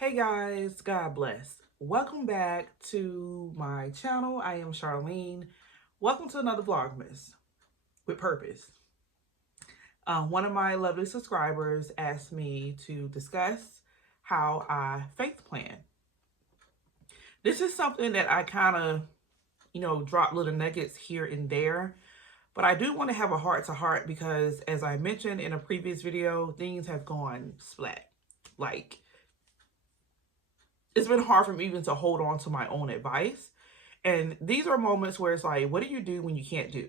Hey guys, God bless. Welcome back to my channel. I am Charlene. Welcome to another Vlogmas with purpose. One of my lovely subscribers asked me to discuss how I faith plan. This is something that I kind of, drop little nuggets here and there, but I do want to have a heart-to-heart because, as I mentioned in a previous video, things have gone splat. Like, it's been hard for me even to hold on to my own advice. And these are moments where it's like, what do you do when you can't do?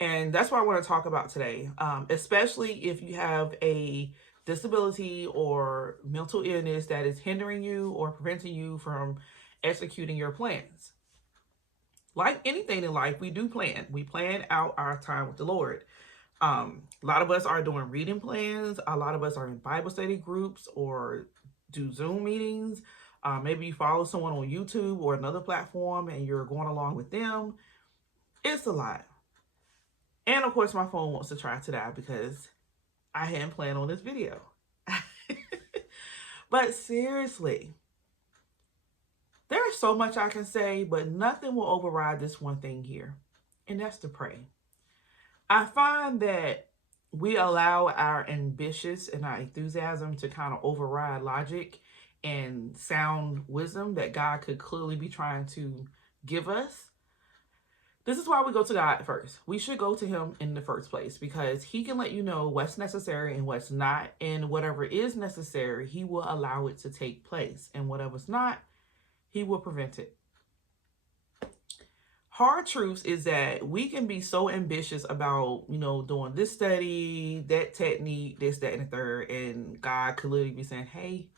And that's what I want to talk about today, especially if you have a disability or mental illness that is hindering you or preventing you from executing your plans. Like anything in life, we do plan. We plan out our time with the Lord. A lot of us are doing reading plans. A lot of us are in Bible study groups or do Zoom meetings. Maybe you follow someone on YouTube or another platform and you're going along with them. It's a lot. And of course, my phone wants to try to die because I hadn't planned on this video. But seriously, there's so much I can say, but nothing will override this one thing here, and that's to pray. I find that we allow our ambitions and our enthusiasm to kind of override logic and sound wisdom that God could clearly be trying to give us. This is why we go to God first. We should go to him in the first place because he can let you know what's necessary and what's not. And whatever is necessary, he will allow it to take place. And whatever's not, he will prevent it. Hard truths is that we can be so ambitious about, doing this study, that technique, this, that, and the third. And God could literally be saying, hey,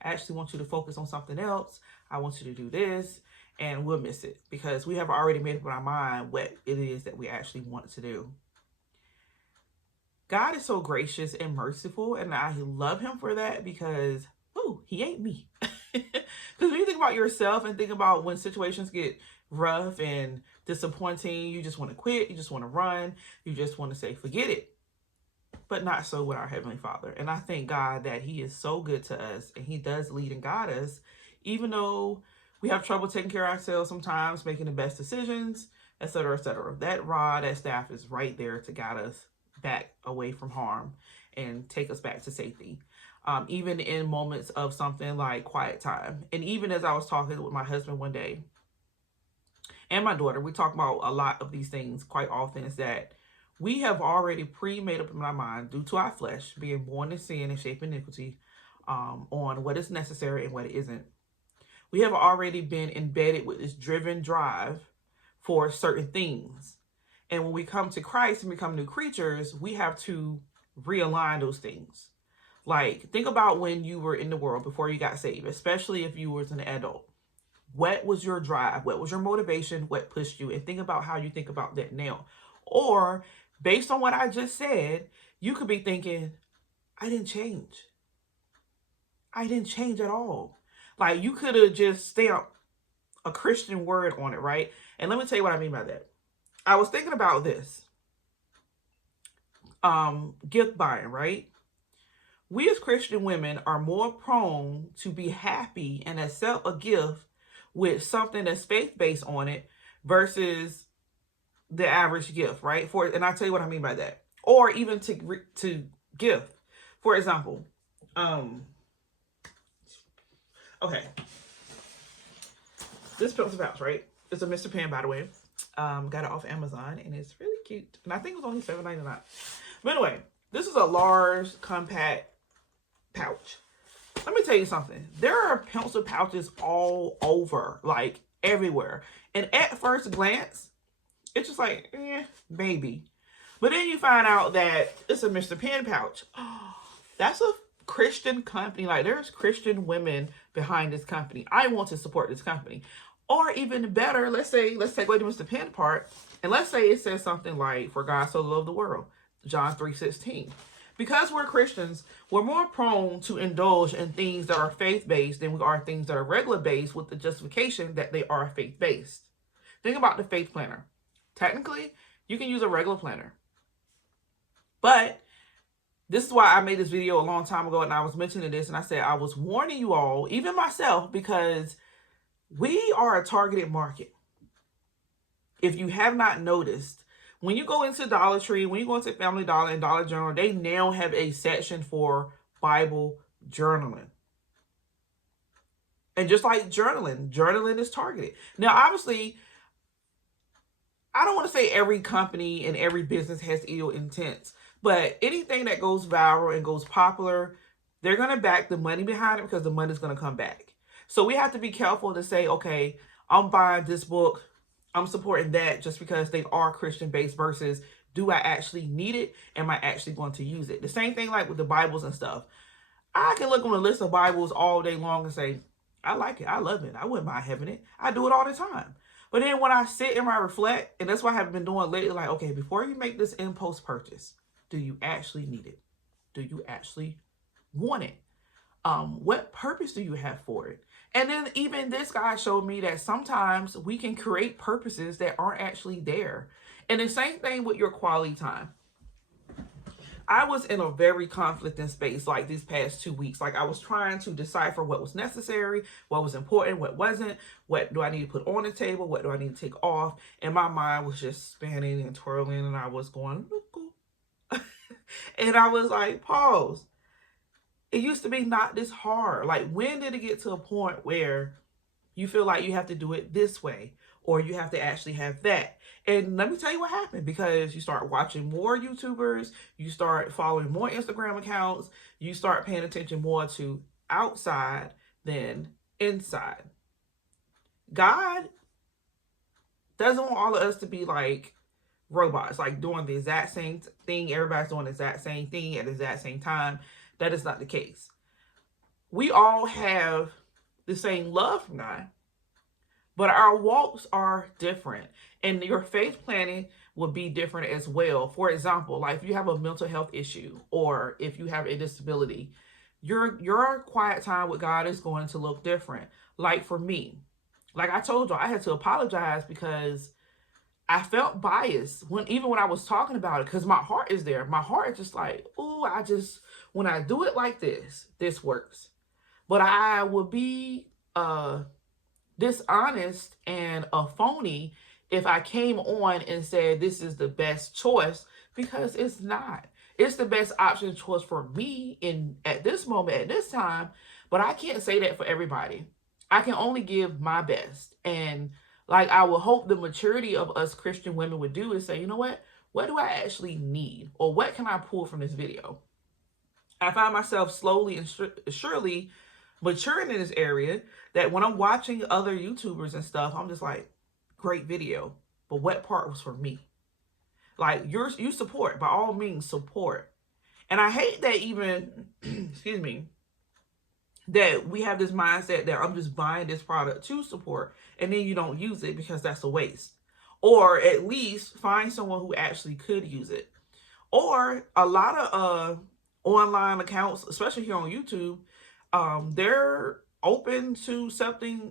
I actually want you to focus on something else. I want you to do this. And we'll miss it because we have already made up in our mind what it is that we actually want to do. God is so gracious and merciful, and I love him for that because, he ain't me. Because when you think about yourself and think about when situations get rough and disappointing, you just want to quit, you just want to run, you just want to say, forget it. But not so with our Heavenly Father. And I thank God that he is so good to us and he does lead and guide us, even though we have trouble taking care of ourselves sometimes, making the best decisions, etc., etc. That rod, that staff is right there to guide us back away from harm and take us back to safety. Even in moments of something like quiet time. And even as I was talking with my husband one day and my daughter, we talk about a lot of these things quite often, is that we have already pre-made up in our mind due to our flesh being born in sin and shaped in iniquity on what is necessary and what isn't. We have already been embedded with this driven drive for certain things. And when we come to Christ and become new creatures, we have to realign those things. Like, think about when you were in the world before you got saved, especially if you were an adult. What was your drive? What was your motivation? What pushed you? And think about how you think about that now. Or, based on what I just said, you could be thinking, I didn't change. I didn't change at all. Like, you could have just stamped a Christian word on it, right? And let me tell you what I mean by that. I was thinking about this. Gift buying, right? We as Christian women are more prone to be happy and accept a gift with something that's faith-based on it versus the average gift, right? And I'll tell you what I mean by that. Or even to gift. For example, okay. This pencil pouch, right? It's a Mr. Pan, by the way. Got it off Amazon, and it's really cute. And I think it was only $7.99. But anyway, this is a large, compact pouch. Let me tell you something. There are pencil pouches all over, like everywhere. And at first glance, it's just like, maybe. But then you find out that it's a Mr. Pan pouch. That's a Christian company. Like, there's Christian women behind this company. I want to support this company. Or even better, let's take away the Mr. Pan part, and let's say it says something like, for God so loved the world, John 3:16. Because we're Christians, we're more prone to indulge in things that are faith-based than we are things that are regular-based, with the justification that they are faith-based. Think about the faith planner. Technically, you can use a regular planner. But This is why I made this video a long time ago, and I was mentioning this, and I said I was warning you all, even myself, because we are a targeted market. If you have not noticed, when you go into Dollar Tree, when you go into Family Dollar and Dollar General, they now have a section for Bible journaling. And just like journaling is targeted. Now, obviously, I don't want to say every company and every business has ill intents, but anything that goes viral and goes popular, they're going to back the money behind it because the money's going to come back. So we have to be careful to say, okay, I'm buying this book, I'm supporting that just because they are Christian-based versus do I actually need it? Am I actually going to use it? The same thing like with the Bibles and stuff. I can look on a list of Bibles all day long and say, I like it, I love it, I wouldn't mind having it. I do it all the time. But then when I sit and I reflect, and that's what I have been doing lately, like, okay, before you make this impulse purchase, do you actually need it? Do you actually want it? What purpose do you have for it? And then even this guy showed me that sometimes we can create purposes that aren't actually there. And the same thing with your quality time. I was in a very conflicting space like these past 2 weeks. Like I was trying to decipher what was necessary, what was important, what wasn't, what do I need to put on the table, what do I need to take off. And my mind was just spinning and twirling, and I was going, and I was like, pause. It used to be not this hard. Like, when did it get to a point where you feel like you have to do it this way, or you have to actually have that? And let me tell you what happened, because you start watching more YouTubers, you start following more Instagram accounts, you start paying attention more to outside than inside. God doesn't want all of us to be like robots, like doing the exact same thing. Everybody's doing the exact same thing at the exact same time. That is not the case. We all have the same love from God, but our walks are different, and your faith planning will be different as well. For example, like if you have a mental health issue, or if you have a disability, your quiet time with God is going to look different. Like for me, like I told you, I had to apologize because I felt biased even when I was talking about it, because my heart is there. My heart is just like, oh, when I do it like this works. But I would be dishonest and a phony if I came on and said this is the best choice, because it's not. It's the best option choice for me at this moment, at this time, but I can't say that for everybody. I can only give my best. And like I would hope the maturity of us Christian women would do is say, you know what do I actually need? Or what can I pull from this video? I find myself slowly and surely maturing in this area, that when I'm watching other YouTubers and stuff, I'm just like, great video, but what part was for me? Like you support, by all means support. And I hate that even, excuse me, that we have this mindset that I'm just buying this product to support, and then you don't use it because that's a waste. Or at least find someone who actually could use it. Or a lot of online accounts, especially here on YouTube, they're open to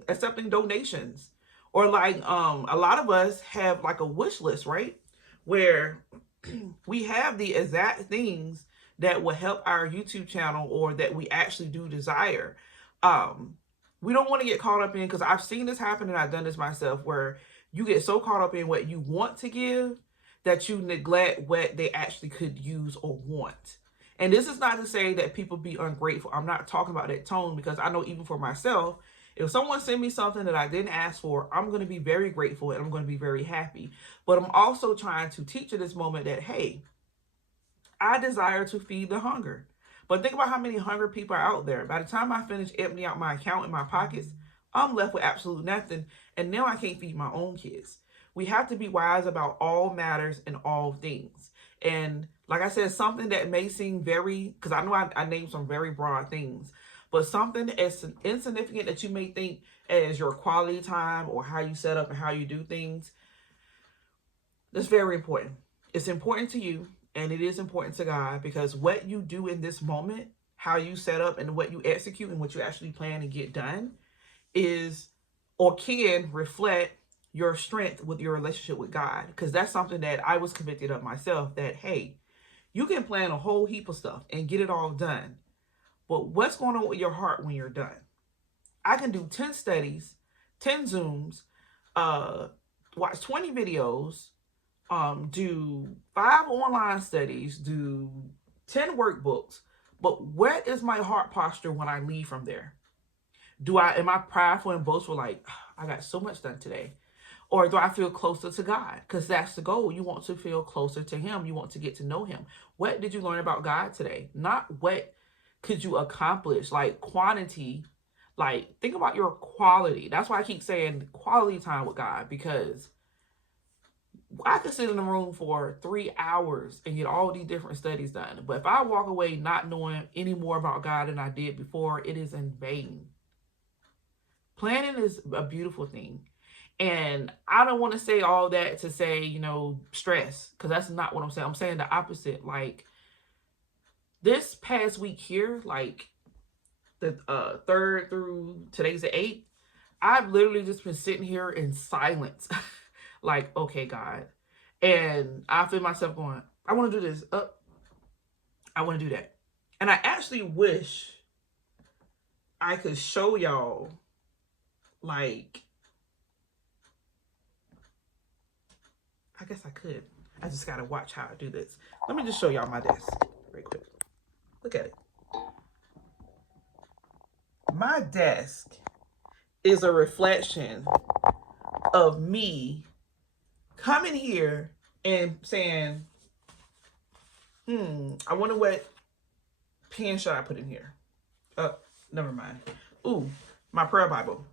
accepting donations. Or like a lot of us have like a wish list, right? Where we have the exact things that will help our YouTube channel, or that we actually do desire. We don't want to get caught up in, because I've seen this happen and I've done this myself, where you get so caught up in what you want to give that you neglect what they actually could use or want. And this is not to say that people be ungrateful. I'm not talking about that tone, because I know even for myself, if someone sent me something that I didn't ask for, I'm going to be very grateful and I'm going to be very happy. But I'm also trying to teach at this moment that, hey, I desire to feed the hunger. But think about how many hungry people are out there. By the time I finish emptying out my account and my pockets, I'm left with absolute nothing. And now I can't feed my own kids. We have to be wise about all matters and all things. And like I said, something that may seem very, because I know I named some very broad things, but something as insignificant that you may think as your quality time or how you set up and how you do things, that's very important. It's important to you, and it is important to God, because what you do in this moment, how you set up and what you execute and what you actually plan to get done is, or can reflect your strength with your relationship with God. Because that's something that I was convicted of myself, that, hey, You can plan a whole heap of stuff and get it all done. But what's going on with your heart when you're done? I can do 10 studies, 10 Zooms, watch 20 videos, do 5 online studies, do 10 workbooks. But what is my heart posture when I leave from there? Am I prideful and boastful, like, I got so much done today? Or do I feel closer to God? Because that's the goal. You want to feel closer to him. You want to get to know him. What did you learn about God today? Not what could you accomplish, like quantity. Like, think about your quality. That's why I keep saying quality time with God, because I could sit in a room for 3 hours and get all these different studies done. But if I walk away not knowing any more about God than I did before, it is in vain. Planning is a beautiful thing. And I don't want to say all that to say, you know, stress, because that's not what I'm saying. I'm saying the opposite. Like, this past week here, like the 3rd through today's the 8th, I've literally just been sitting here in silence. Like, okay, God. And I feel myself going, I want to do this. I want to do that. And I actually wish I could show y'all, like, I guess I could. I just got to watch how I do this. Let me just show y'all my desk very quick. Look at it. My desk is a reflection of me coming here and saying, I wonder what pen should I put in here? Oh, never mind. Ooh, my prayer Bible.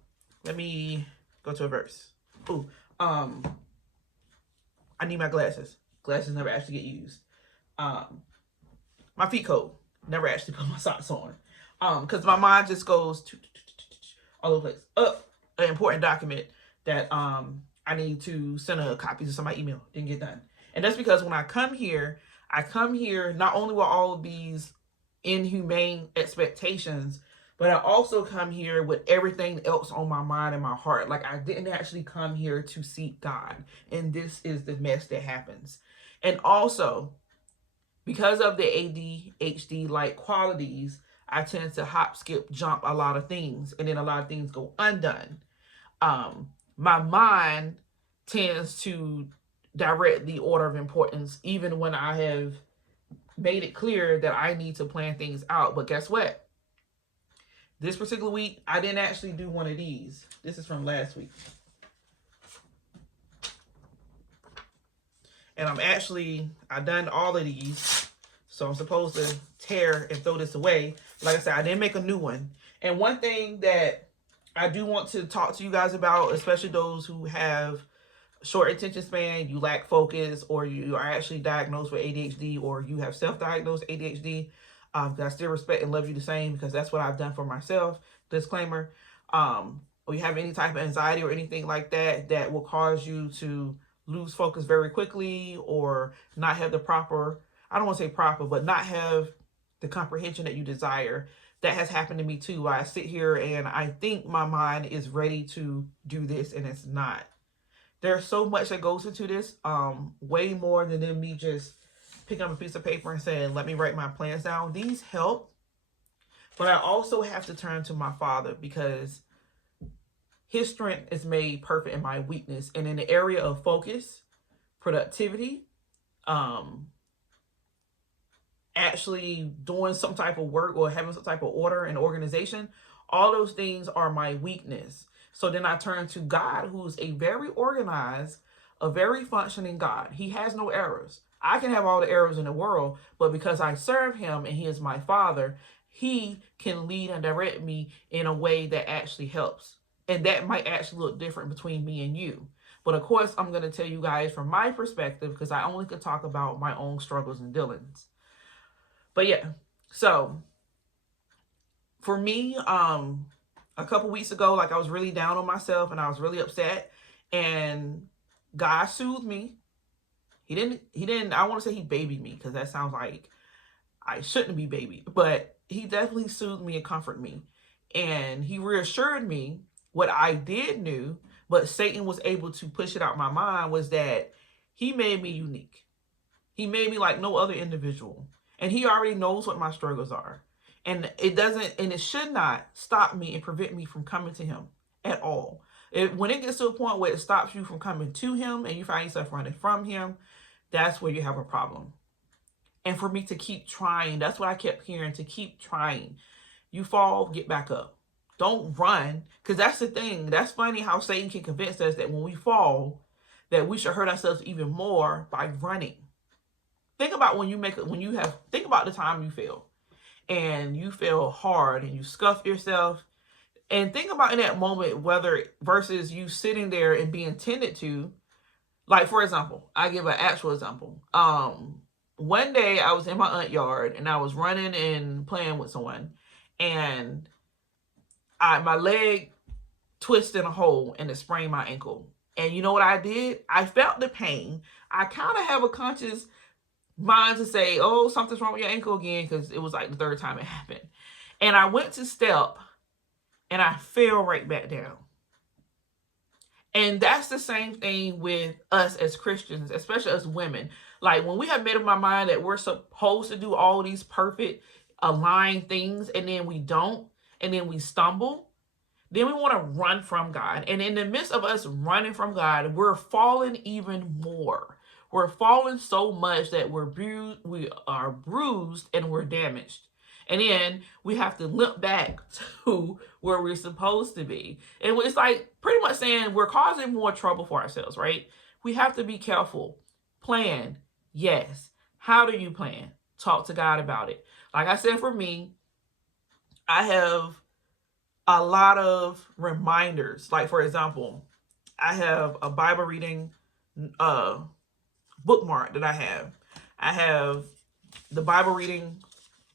Let me go to a verse. Ooh, I need my glasses. Glasses never actually get used. My feet cold. Never actually put my socks on. Because my mind just goes all over the place. An important document that I need to send a copy to somebody's email. Didn't get done. And that's because when I come here not only with all of these inhumane expectations, but I also come here with everything else on my mind and my heart. Like, I didn't actually come here to seek God. And this is the mess that happens. And also, because of the ADHD-like qualities, I tend to hop, skip, jump a lot of things. And then a lot of things go undone. My mind tends to direct the order of importance, even when I have made it clear that I need to plan things out. But guess what? This particular week, I didn't actually do one of these. This is from last week. And I done all of these. So I'm supposed to tear and throw this away. Like I said, I didn't make a new one. And one thing that I do want to talk to you guys about, especially those who have short attention span, you lack focus, or you are actually diagnosed with ADHD, or you have self-diagnosed ADHD, I still respect and love you the same, because that's what I've done for myself. Disclaimer. Or you have any type of anxiety or anything like that will cause you to lose focus very quickly, or not have the proper, I don't want to say proper, but not have the comprehension that you desire. That has happened to me too. I sit here and I think my mind is ready to do this, and it's not. There's so much that goes into this, way more than me just picking up a piece of paper and saying, let me write my plans down. These help, but I also have to turn to my Father, because his strength is made perfect in my weakness. And in the area of focus, productivity, actually doing some type of work or having some type of order and organization, all those things are my weakness. So then I turn to God, who's a very organized, a very functioning God. He has no errors. I can have all the errors in the world, but because I serve him and he is my Father, he can lead and direct me in a way that actually helps. And that might actually look different between me and you. But of course, I'm going to tell you guys from my perspective, because I only can talk about my own struggles and dealings. But yeah, so for me, a couple weeks ago, like, I was really down on myself and I was really upset, and God soothed me. He didn't, I want to say he babied me, because that sounds like I shouldn't be babied, but he definitely soothed me and comforted me. And he reassured me what I did knew, but Satan was able to push it out my mind, was that he made me unique. He made me like no other individual. And he already knows what my struggles are. And it should not stop me and prevent me from coming to him at all. When it gets to a point where it stops you from coming to him and you find yourself running from him, that's where you have a problem. And for me to keep trying, that's what I kept hearing, to keep trying. You fall, get back up. Don't run, because that's the thing. That's funny how Satan can convince us that when we fall, that we should hurt ourselves even more by running. Think about think about the time you fail, and you fail hard, and you scuff yourself, and think about in that moment whether versus you sitting there and being tended to. Like, for example, I give an actual example. One day I was in my aunt's yard and I was running and playing with someone, and my leg twisted in a hole and it sprained my ankle. And you know what I did? I felt the pain. I kind of have a conscious mind to say, oh, something's wrong with your ankle again, because it was like the third time it happened. And I went to step and I fell right back down. And that's the same thing with us as Christians, especially as women. Like, when we have made up our mind that we're supposed to do all these perfect, aligned things, and then we don't, and then we stumble, then we want to run from God. And in the midst of us running from God, we're falling even more. We're falling so much that we are bruised and we're damaged. And then we have to limp back to where we're supposed to be. And it's like pretty much saying we're causing more trouble for ourselves, right? We have to be careful. Plan. Yes. How do you plan? Talk to God about it. Like I said, for me, I have a lot of reminders. Like, for example, I have a Bible reading bookmark that I have. I have the Bible reading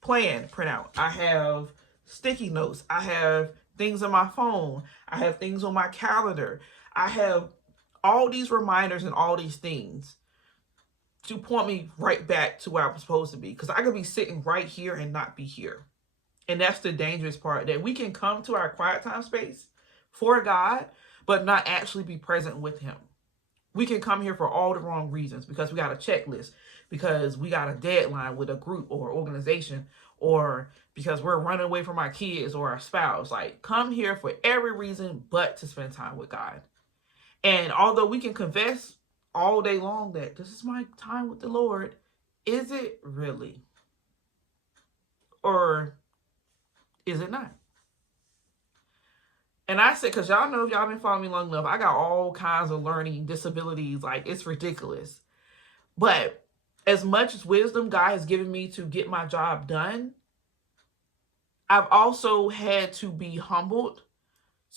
plan printout. I have sticky notes. I have things on my phone. I have things on my calendar. I have all these reminders and all these things to point me right back to where I'm supposed to be. Because I could be sitting right here and not be here. And that's the dangerous part, that we can come to our quiet time space for God, but not actually be present with him. We can come here for all the wrong reasons, because we got a checklist, because we got a deadline with a group or organization, or because we're running away from our kids or our spouse. Like, come here for every reason but to spend time with God. And although we can confess all day long that this is my time with the Lord, is it really? Or is it not? And I said, because y'all know, if y'all been following me long enough, I got all kinds of learning disabilities. Like, it's ridiculous. But as much as wisdom God has given me to get my job done, I've also had to be humbled,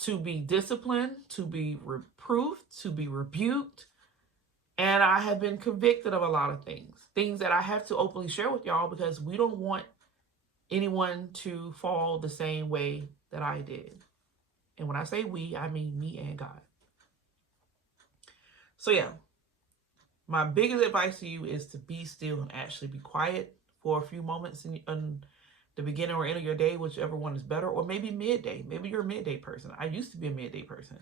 to be disciplined, to be reproved, to be rebuked. And I have been convicted of a lot of things that I have to openly share with y'all, because we don't want anyone to fall the same way that I did. And when I say we, I mean me and God. So yeah, my biggest advice to you is to be still and actually be quiet for a few moments in the beginning or end of your day, whichever one is better, or maybe midday. Maybe you're a midday person. I used to be a midday person.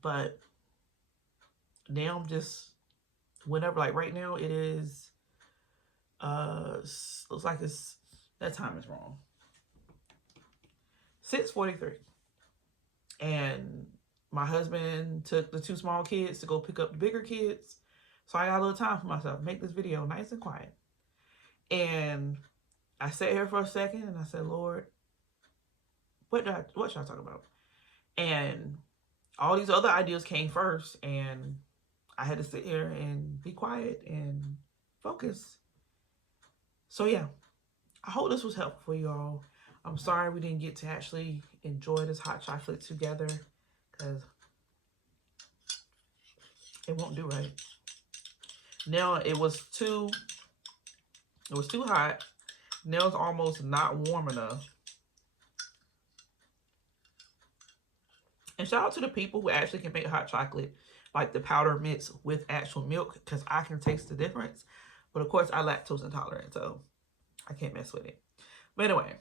But now I'm just, whenever, like right now it is, looks like that time is wrong. 6:43. And my husband took the 2 small kids to go pick up the bigger kids. So I got a little time for myself. Make this video nice and quiet. And I sat here for a second and I said, Lord, what should I talk about? And all these other ideas came first, and I had to sit here and be quiet and focus. So yeah, I hope this was helpful for you all. I'm sorry we didn't get to actually enjoy this hot chocolate together, because it won't do right. Now it was too hot. Now it's almost not warm enough. And shout out to the people who actually can make hot chocolate, like the powder mix with actual milk, because I can taste the difference. But of course, I'm lactose intolerant, so I can't mess with it. But anyway,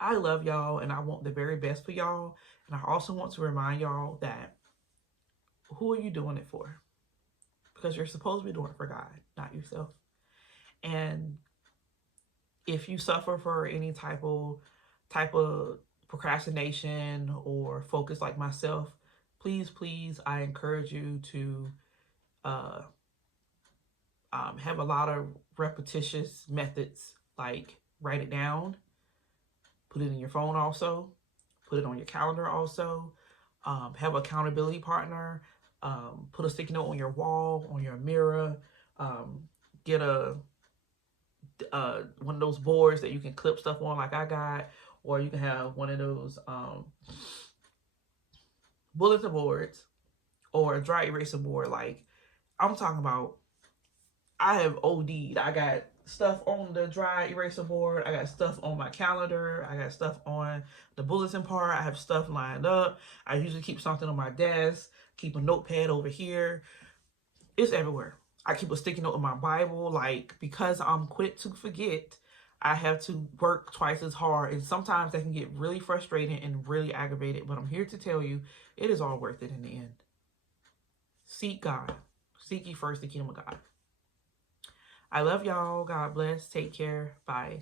I love y'all, and I want the very best for y'all. And I also want to remind y'all that, who are you doing it for? because you're supposed to be doing it for God, not yourself. And if you suffer for any type of procrastination or focus like myself, please, I encourage you to have a lot of repetitious methods, like write it down, put it in your phone also, put it on your calendar also, have an accountability partner, put a sticky note on your wall, on your mirror, get one of those boards that you can clip stuff on like I got, or you can have one of those bulletin boards or a dry eraser board. Like I'm talking about, I have OD'd. I got stuff on the dry eraser board. I got stuff on my calendar. I got stuff on the bulletin part. I have stuff lined up. I usually keep something on my desk, keep a notepad over here. It's everywhere. I keep a sticky note in my Bible. Like, because I'm quick to forget, I have to work twice as hard. And sometimes that can get really frustrating and really aggravated. But I'm here to tell you, it is all worth it in the end. Seek God. Seek ye first the kingdom of God. I love y'all. God bless. Take care. Bye.